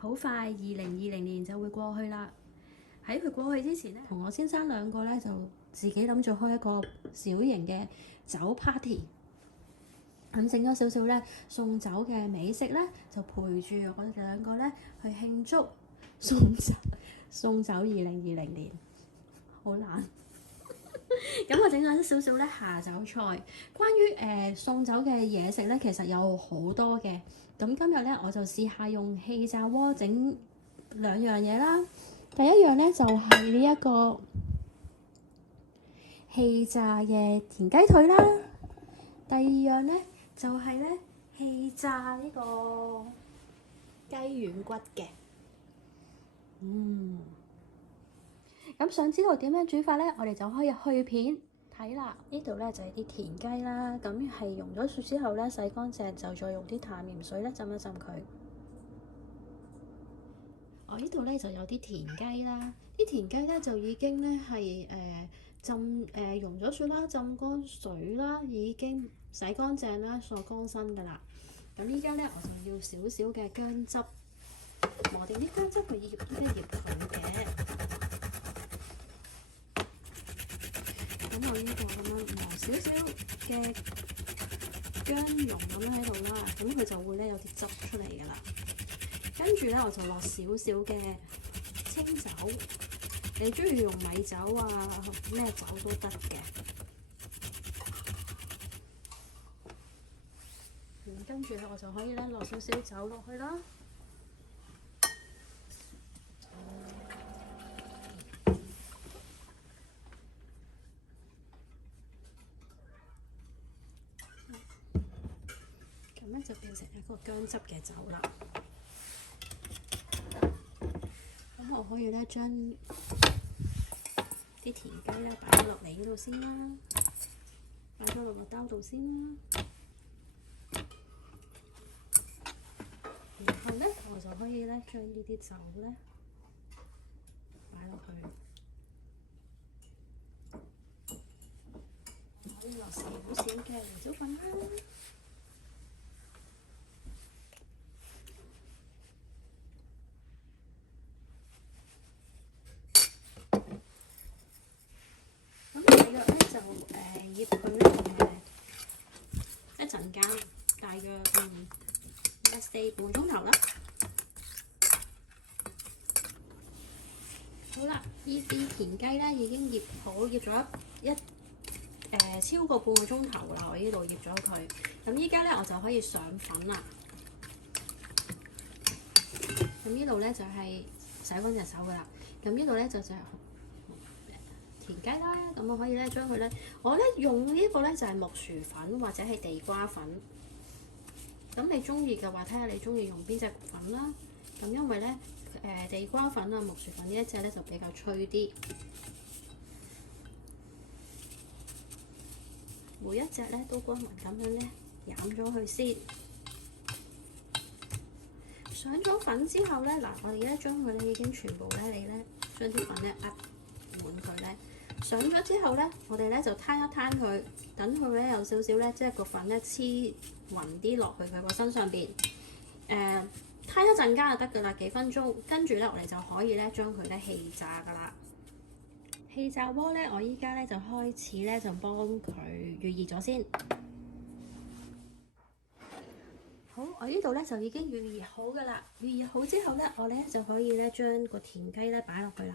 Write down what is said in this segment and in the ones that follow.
好快2020年就會過去啦。喺佢過去之前咧，同我先生兩個咧就自己諗住開一個小型嘅酒 party。咁整咗少少咧送酒嘅美食咧，就陪住我哋兩個咧去慶祝送酒2020年。好難。咁我整咗少少咧下酒菜。關於送酒嘅嘢食咧，其實有好多嘅。咁今日咧我就試下用氣炸鍋整兩樣嘢啦。第一樣咧就係呢一個氣炸嘅田雞腿啦。第二樣咧就係咧氣炸呢個雞軟骨嘅。咁想知道點樣煮法咧，我哋就可以去片睇啦。呢度咧就係啲田雞啦，咁係溶咗雪之後咧洗乾淨，就再用啲淡鹽水咧浸一浸佢。我呢度咧就有啲田雞啦，啲田雞咧就已經咧係溶咗雪啦，浸乾水啦，已經洗乾淨啦，掃乾身㗎啦。咁依家咧我就要少少嘅薑汁，磨定啲薑汁去醃佢嘅。咁我呢度咁樣磨少少嘅薑蓉咁樣喺度啦，咁佢就會咧有啲汁出嚟㗎啦。跟住咧我就落少少嘅清酒，你中意用米酒啊咩酒都得嘅。跟住咧我就可以咧落少少酒落去啦。咁咧就變成一個薑汁嘅酒啦。咁我可以咧將啲田雞咧擺咗落嚟呢度先啦，擺咗落個兜度先啦。然後咧我就可以咧將呢啲酒咧擺落去，可以落少少嘅胡椒粉啦。大約咧就醃佢咧一陣間，大約4半鐘頭啦。好啦，呢啲田雞咧已經醃好，醃咗超過半個鐘頭啦。我呢度醃咗佢，咁依家咧我就可以上粉啦。咁呢度咧就係洗乾隻手噶啦。咁呢度咧就係田雞啦，咁我可以咧將佢咧，我咧用呢個咧就係木薯粉或者係地瓜粉。咁你中意嘅話，睇下你中意用邊隻粉啦。咁因為咧地瓜粉啊、木薯粉呢一隻咧就比較脆啲。每一隻咧都均勻咁樣咧飲咗佢先。上咗粉之後咧，嗱我哋咧將佢咧已經全部咧，你咧將啲粉咧壓滿佢咧。上咗之後咧，我哋咧就攤一攤佢，等佢咧有少少咧，即係個粉咧黐勻啲落去佢個身上邊。攤一陣間就得㗎啦，幾分鐘。跟住咧，我哋就可以咧將佢咧氣炸㗎啦。氣炸鍋咧，我依家咧就開始咧就幫佢預熱咗先。好，我呢度咧就已經預熱好㗎啦。預熱好之後咧，我咧就可以咧將個田雞咧擺落去啦。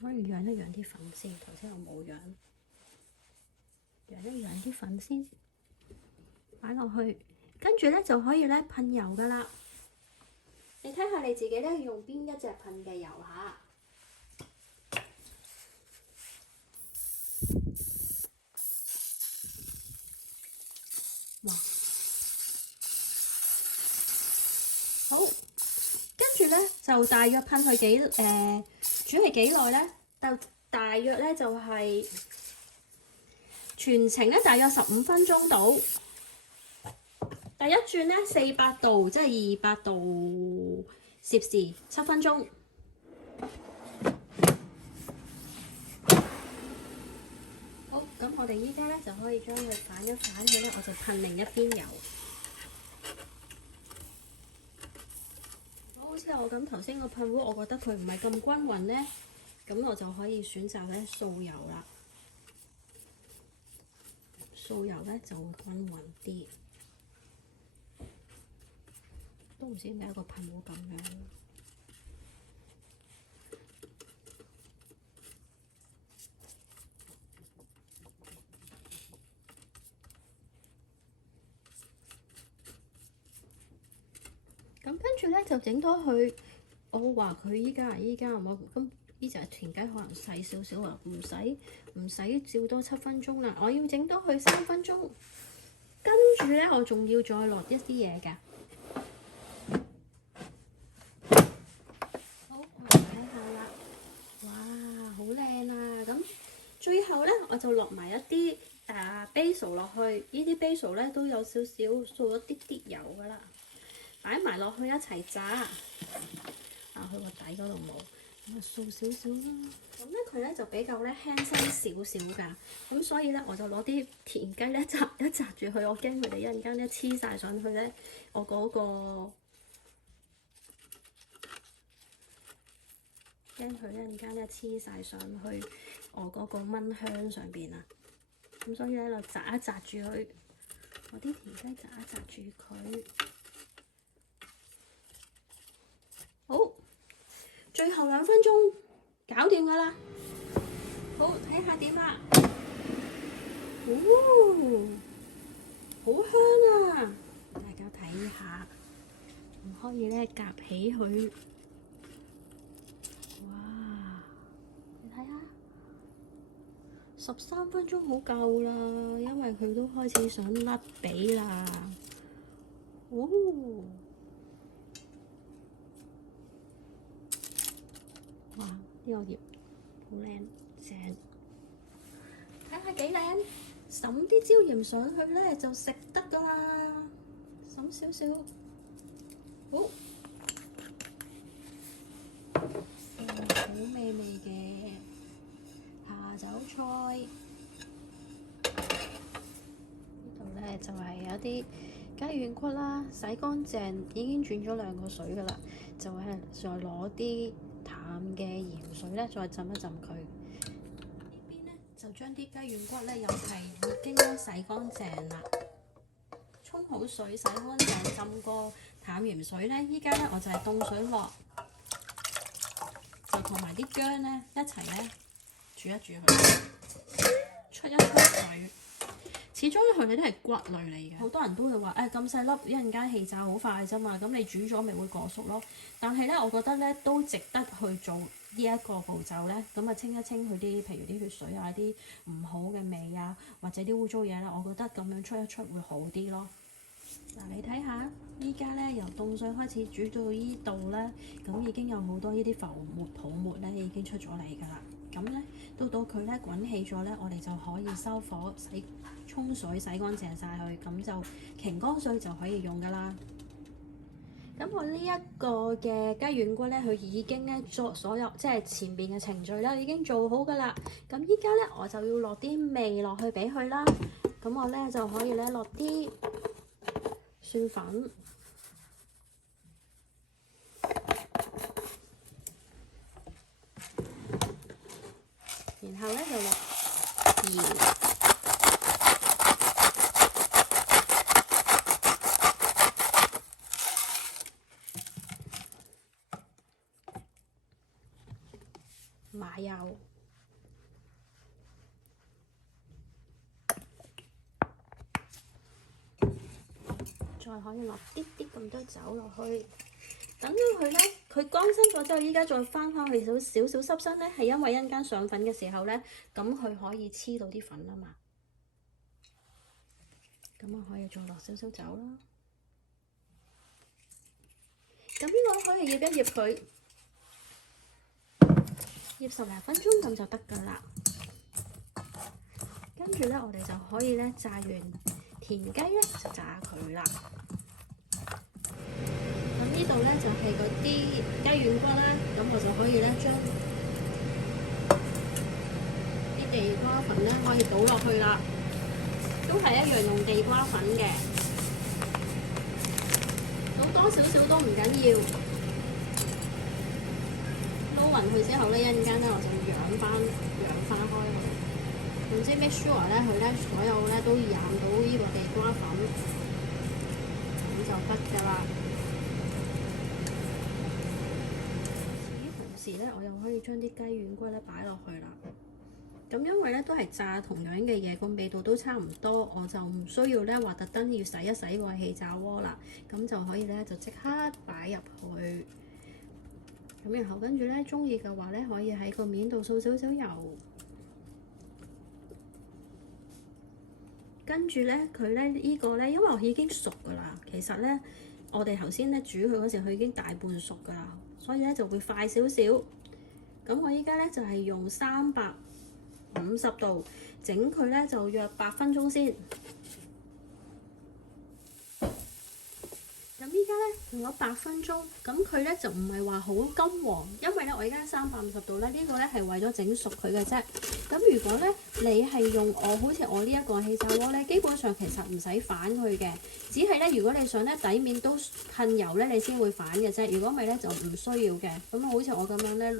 可以養一養啲粉先，頭先我冇養，養一養啲粉先，擺落去，跟住咧就可以咧噴油㗎啦。你睇下你自己咧用邊一隻噴嘅油嚇。哇！好，跟住咧就大約噴佢煮係幾耐咧？大約咧就係全程咧大約15分鐘到。第一轉咧400度，即係200°C7分鐘。好，咁我哋依家咧就可以將佢反一反佢咧，我就噴另一邊油。好似我咁頭先個噴壺，我覺得佢唔係咁均勻咧，咁我就可以選擇咧掃油啦。掃油咧就會均勻啲。都唔知點解個噴壺咁樣。咁跟住咧就整多佢，我話佢依家我咁呢隻田雞可能細少少啊，唔使照多7分鐘啦，我要整多佢3分鐘。跟住咧我仲要再落一啲嘢㗎。好，我睇下啦，哇，好靚啊！咁最後咧我就落埋一啲basil 落去，呢啲 basil 咧都有少少掃咗啲油㗎啦。擺埋落去一齊炸，佢個底嗰度冇，咁掃少少啦。咁咧佢咧就比較咧輕身少少㗎，咁所以咧我就攞啲田雞咧紮住佢，我驚佢哋一陣間咧黐晒上去咧，我嗰個驚佢一陣間咧黐晒上去我嗰個燜香上邊啊，咁所以咧就紮一紮住佢，我啲田雞紮一紮住佢。好，最後2分鐘搞掂㗎啦。好，睇下點啦。好香啊！大家睇下，可以咧夾起佢。哇！你睇下，13分鐘好夠啦，因為佢都開始想甩髀啦。哇！呢個葉好靚正，睇下幾靚，揼啲椒鹽上去咧就食得噶啦，揼少少，好，好美味嘅下酒菜。呢度咧就係有啲雞軟骨啦，洗乾淨，已經轉咗2個水噶啦，就係再攞啲淡嘅鹽水咧，再浸一浸佢。呢邊咧就將啲雞軟骨咧又係已經洗乾淨啦，沖好水洗乾淨，浸過淡鹽水咧。依家咧我就係凍水落，就同埋啲薑咧一齊咧煮一煮佢，出水。始終佢哋都係骨類嚟嘅，好多人都會話咁細粒，一陣間氣炸好快啫嘛，咁你煮咗咪會過熟咯。但係咧，我覺得咧都值得去做呢一個步驟咧，咁啊清一清佢啲，譬如啲血水啊、啲唔好嘅味啊，或者啲污糟嘢啦，我覺得咁樣出一出會好啲咯。嗱，你睇下，依家咧由凍水開始煮到呢度咧，咁已經有好多呢啲浮沫泡沫咧已經出咗嚟㗎啦。咁咧到佢咧滾起咗咧，我哋就可以收火沖水洗乾淨晒佢，咁就擎乾水就可以用㗎啦。咁我呢一個嘅雞軟骨咧，佢已經咧做所有即係前邊嘅程序咧已經做好㗎啦。咁依家咧我就要落啲味落去俾佢啦。咁我咧就可以咧落啲蒜粉。然後咧就落鹽，麻油，再可以落啲咁多酒落去。等咗佢咧，佢乾身咗之後，依家再翻去少少濕身咧，係因為一陣間上粉嘅時候咧，咁佢可以黐到啲粉啊嘛。咁啊，可以再落少少酒啦。咁呢個可以醃一醃佢，醃10零分鐘咁就得㗎啦。跟住咧，我哋就可以咧炸完田雞咧就炸佢啦。度咧就係嗰啲雞軟骨啦，咁我就可以咧將啲地瓜粉咧可以倒落去啦，都係一樣用地瓜粉嘅，倒多少少都唔緊要，撈勻佢之後咧，一陣間咧我就養翻開佢。總之 make sure 咧，佢咧所有咧都染到呢個地瓜粉，咁就得㗎啦。同時咧，我又可以將啲雞軟骨咧擺落去啦。咁因為咧都係炸同樣嘅嘢，個味道都差唔多，我就唔需要咧話特登要洗一洗個氣炸鍋啦。咁就可以咧就即刻擺入去。咁然後跟住咧，中意嘅話咧，可以喺個面度掃少少油。跟住咧，佢咧呢個咧，因為我已經熟㗎啦。其實咧，我哋頭先咧煮佢嗰時，佢已經大半熟㗎啦，所以咧就會快少少。咁我依家咧就係用350度整佢咧，就約8分鐘先。咁依家咧用咗8分鐘，咁佢咧就唔係話好金黃，因為咧我而家350度咧，呢個咧係為咗整熟佢嘅啫。咁如果咧你係用好似我呢一個氣炸鍋咧，基本上其實唔使反佢嘅，只係咧如果你想咧底面都噴油咧，你先會反嘅啫。如果唔係咧就唔需要嘅。咁好似我咁樣咧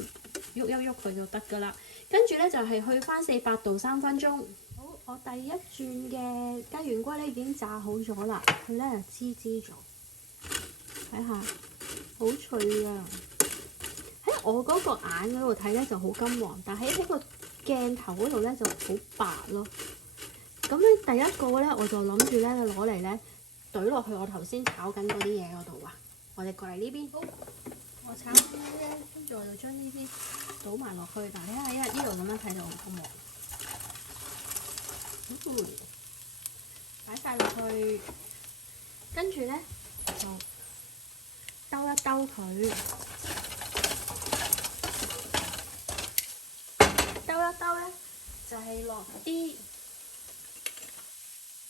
喐一喐佢就得㗎啦。跟住咧就係去翻400度3分鐘。好，我第一轉嘅雞軟骨咧已經炸好咗啦，佢咧滋滋咗。睇下，好脆啊！喺我嗰個眼嗰度睇咧就好金黃，但喺呢個鏡頭嗰度咧就好白咯。咁咧第一個咧我就諗住咧攞嚟咧懟落去我頭先炒緊嗰啲嘢嗰度啊。我哋過嚟呢邊，好，我炒緊呢啲咧，跟住我就將呢啲倒埋落去。但你睇下，因為呢度咁樣睇就好金黃。擺晒落去，跟住咧就兜一兜佢，兜一兜咧就係落啲，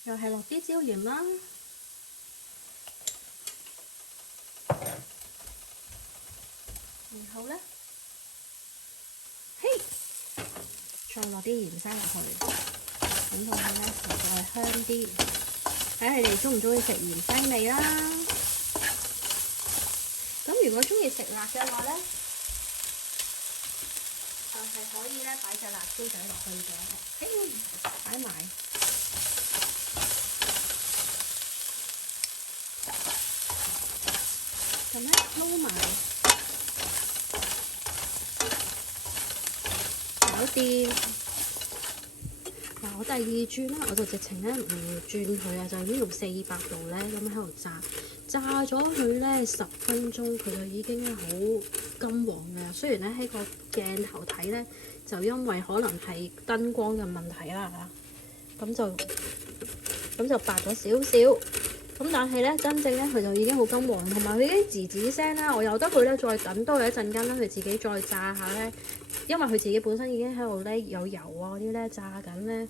又係落啲椒鹽啦，然後咧，嘿，再落啲芫茜落去，咁到佢咧就再香啲。睇下你哋中唔中意食芫茜味啦。咁如果中意食辣嘅話咧，就係可以咧擺隻辣椒仔落去嘅，擺埋，咁咧撈埋，搞掂。嗱，我第二轉咧，我就直情咧唔轉佢啊，就已經用400度咧咁喺度炸咗佢咧10分鐘，佢就已經咧好金黃嘅。雖然咧喺個鏡頭睇咧，就因為可能係燈光嘅問題啦，咁就白咗少少。咁但係咧，真正咧佢就已經好金黃，同埋佢已經滋滋聲啦。我由得佢咧再等多佢一陣間咧，佢自己再炸下咧，因為佢自己本身已經喺度咧有油啊嗰啲咧炸緊咧，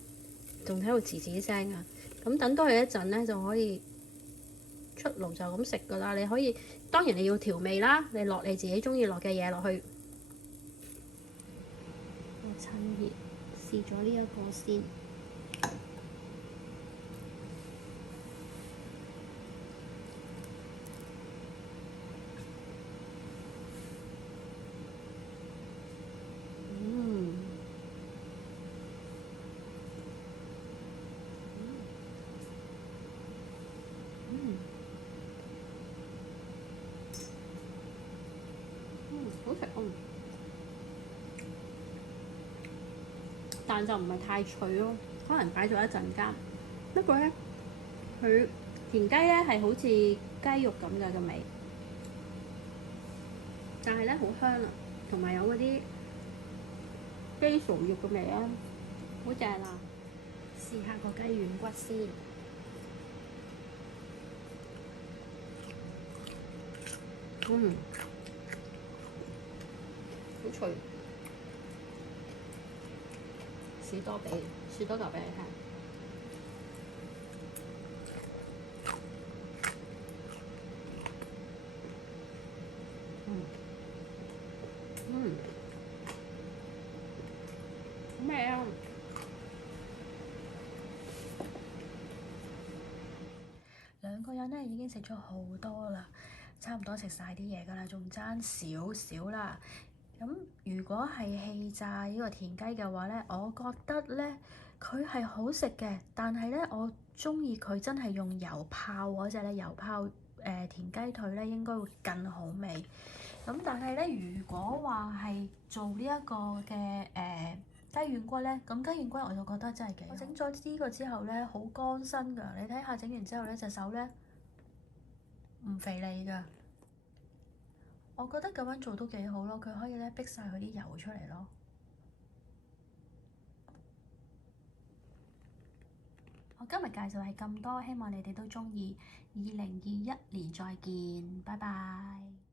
仲喺度滋滋聲啊。咁等多佢一陣咧就可以出爐就咁食噶啦。你可以，當然你要調味啦，你落你自己中意落嘅嘢落去。我趁熱試咗呢一個先。好食但就唔係太脆咯，可能擺咗一陣間。不過咧，佢田雞咧係好似雞肉咁嘅個味，但係咧好香啊，同埋有嗰啲雞騷肉嘅味啊，好正啊！試下個雞軟骨先。好脆，試多嚿俾你睇。味啊！兩個人咧已經食咗好多啦，差唔多食晒啲嘢㗎啦，仲爭少少啦。咁如果係氣炸呢個田雞嘅話咧，我覺得咧佢係好食嘅，但係咧我中意佢真係用油泡嗰隻咧，油泡田雞腿咧應該會更好味。咁但係咧，如果話係做呢一個嘅雞軟骨咧，咁雞軟骨我就覺得真係幾好。我整咗呢個之後咧，好乾身㗎，你睇下整完之後咧，隻手咧唔肥膩㗎。我覺得咁樣做都幾好咯，佢可以咧逼晒佢啲油出嚟咯。我今日介紹係咁多，希望你哋都鍾意。2021年再見，拜拜。